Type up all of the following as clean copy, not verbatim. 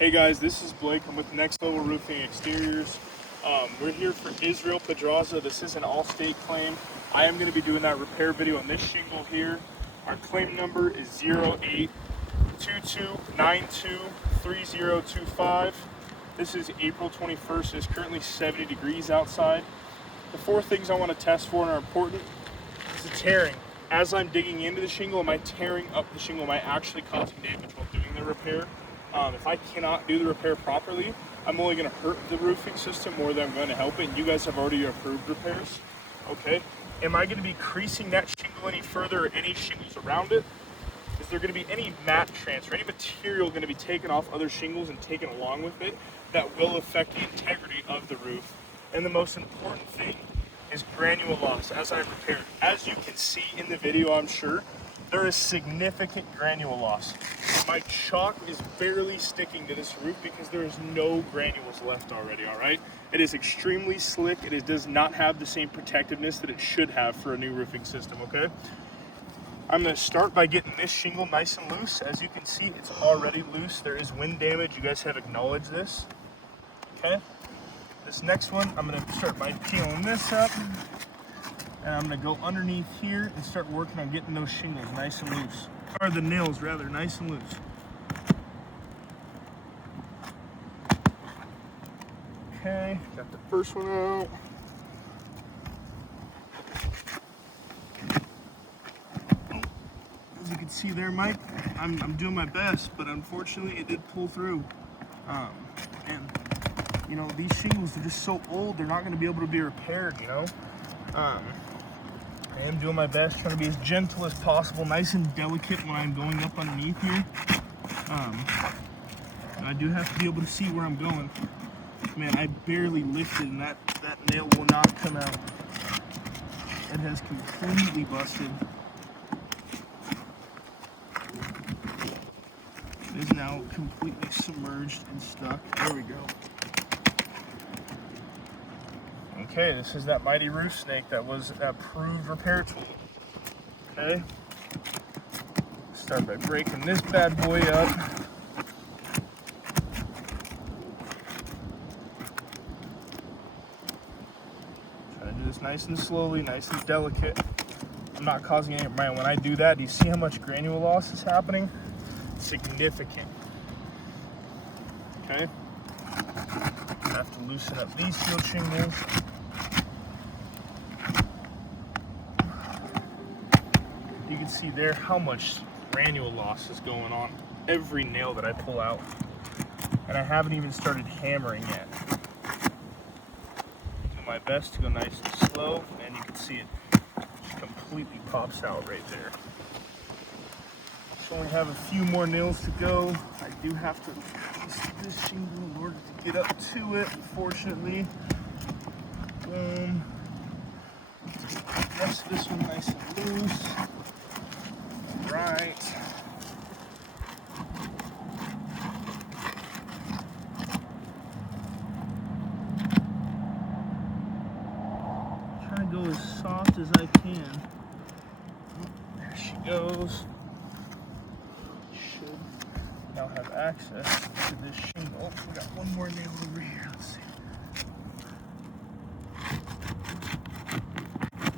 Hey guys, this is Blake. I'm with Next Level Roofing Exteriors. We're here for Israel Pedraza. This is an all-state claim. I am going to be doing that repair video on this shingle here. Our claim number is 0822923025. This is April 21st. It's currently 70 degrees outside. The four things I want to test for and are important is the tearing. As I'm digging into the shingle, am I tearing up the shingle? Am I actually causing damage while doing the repair? If I cannot do the repair properly, I'm only going to hurt the roofing system more than I'm going to help it. And you guys have already approved repairs. Okay. Am I going to be creasing that shingle any further or any shingles around it? Is there going to be any mat transfer, any material going to be taken off other shingles and taken along with it that will affect the integrity of the roof? And the most important thing is granule loss as I repair it. As you can see in the video, I'm sure, there is significant granule loss. My chalk is barely sticking to this roof because there is no granules left already, all right? It is extremely slick. It does not have the same protectiveness that it should have for a new roofing system, okay? I'm gonna start by getting this shingle nice and loose. As you can see, it's already loose. There is wind damage. You guys have acknowledged this, okay? This next one, I'm gonna start by peeling this up. And I'm gonna go underneath here and start working on getting those shingles nice and loose. Or the nails rather, nice and loose. Okay, got the first one out. As you can see there, Mike, I'm doing my best, but unfortunately it did pull through. And you know, these shingles are just so old, they're not gonna be able to be repaired, you know? I am doing my best, trying to be as gentle as possible, nice and delicate when I'm going up underneath here. And I do have to be able to see where I'm going. Man, I barely lifted and that nail will not come out. It has completely busted. It is now completely submerged and stuck. There we go. Okay, this is that Mighty Roof Snake that was that approved repair tool. Okay. Start by breaking this bad boy up. Try to do this nice and slowly, nice and delicate. I'm not causing any, man, when I do that, do you see how much granule loss is happening? Significant. Okay. I have to loosen up these steel shingles. You can see there how much granule loss is going on every nail that I pull out. And I haven't even started hammering yet. Do my best to go nice and slow, and you can see it just completely pops out right there. So we have a few more nails to go. I do have to use this shingle in order to get up to it, unfortunately. Boom. Rest of this one nice and loose. Right. Try to go as soft as I can. Oh, there she goes. Should now have access to this shingle. We got one more nail over here. Let's see.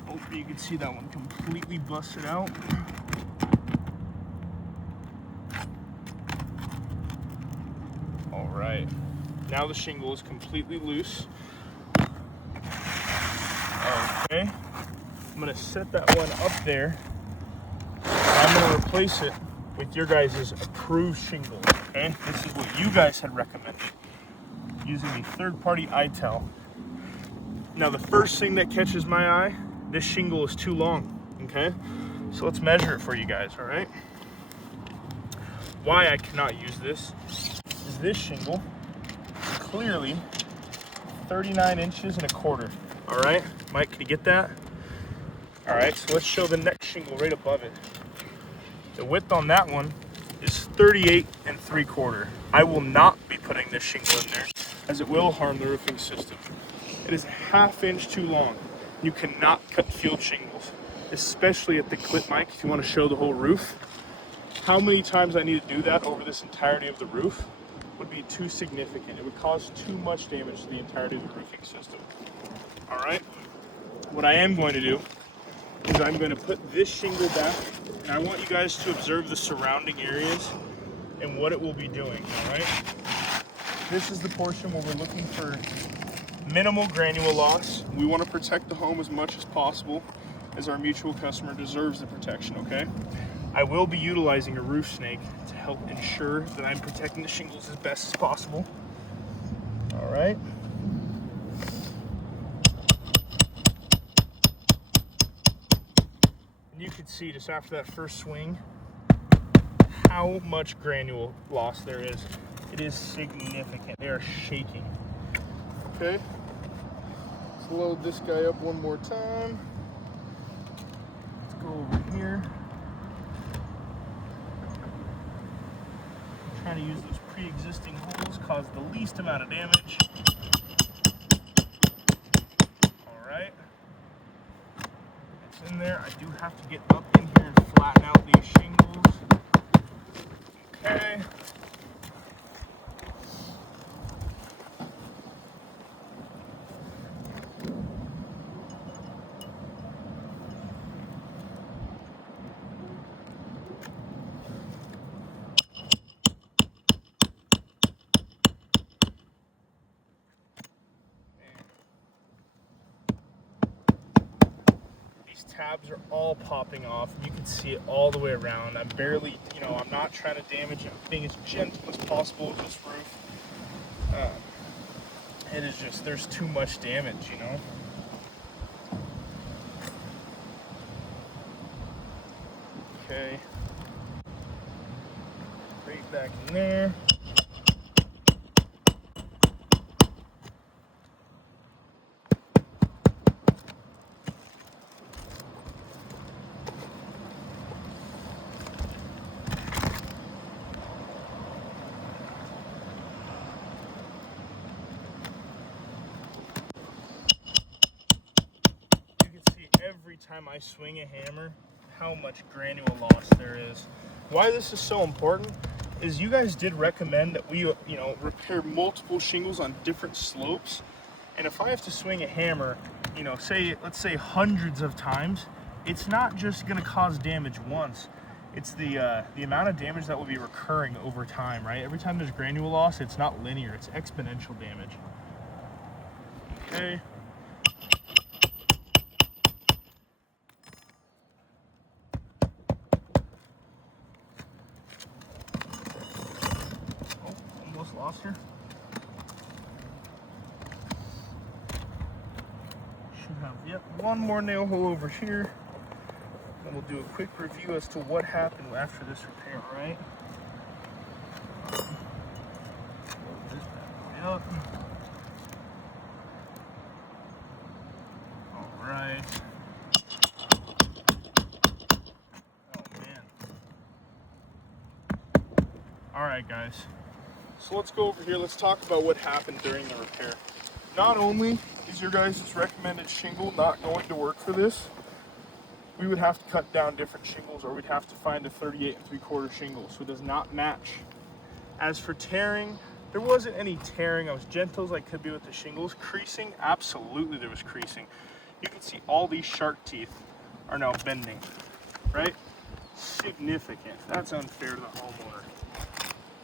Hopefully you can see that one completely busted out. All right, now the shingle is completely loose. Okay, I'm gonna set that one up there. I'm gonna replace it with your guys' approved shingle, okay? This is what you guys had recommended, using a third-party ITEL. Now the first thing that catches my eye, this shingle is too long, okay? So let's measure it for you guys, all right? Why I cannot use this is this shingle is clearly 39 inches and a quarter, all right? Mike, can you get that? All right, so let's show the next shingle right above it. The width on that one is 38 3/4. I will not be putting this shingle in there as it will harm the roofing system. It is a ½ inch too long. You cannot cut field shingles, especially at the clip, Mike, if you want to show the whole roof. How many times I need to do that over this entirety of the roof? would be too significant. It would cause too much damage to the entirety of the roofing system. All right, what I am going to do is I'm going to put this shingle back, and I want you guys to observe the surrounding areas and what it will be doing, all right? This is the portion where we're looking for minimal granule loss. We want to protect the home as much as possible, as our mutual customer deserves the protection, okay? I will be utilizing a roof snake to help ensure that I'm protecting the shingles as best as possible. All right. And you can see just after that first swing how much granule loss there is. It is significant. They are shaking. Okay. Let's load this guy up one more time. Let's go over here. Trying to use those pre-existing holes, cause the least amount of damage. All right. It's in there. I do have to get up in here and flatten out these shingles. Okay. Tabs are all popping off. You can see it all the way around. I'm barely, I'm not trying to damage it. I'm being as gentle as possible with this roof. It is just, there's too much damage, Okay. Right back in there. Every time I swing a hammer, how much granule loss there is. Why this is so important is you guys did recommend that we, repair multiple shingles on different slopes. And if I have to swing a hammer, let's say hundreds of times, it's not just going to cause damage once. It's the amount of damage that will be recurring over time, right? Every time there's granule loss, it's not linear, it's exponential damage. Okay. Lost her. Should have, yep, one more nail hole over here. And we'll do a quick review as to what happened after this repair, all right? Load this bad boy up. All right. Oh, man. All right, guys. So let's go over here, let's talk about what happened during the repair. Not only is your guys' recommended shingle not going to work for this, we would have to cut down different shingles, or we'd have to find a 38 3/4 shingle, so it does not match. As for tearing, there wasn't any tearing. I was gentle as I could be with the shingles. Creasing, absolutely there was creasing. You can see all these shark teeth are now bending, right? Significant. That's unfair to the homeowner.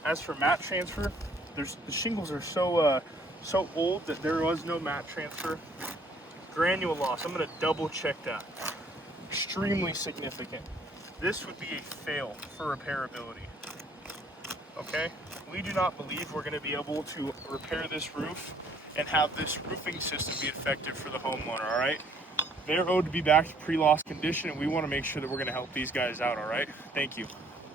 As for mat transfer, the shingles are so old that there was no mat transfer. Granule loss, I'm going to double check that. Extremely significant. This would be a fail for repairability. Okay? We do not believe we're going to be able to repair this roof and have this roofing system be effective for the homeowner, all right? They're owed to be back to pre-loss condition, and we want to make sure that we're going to help these guys out, all right? Thank you.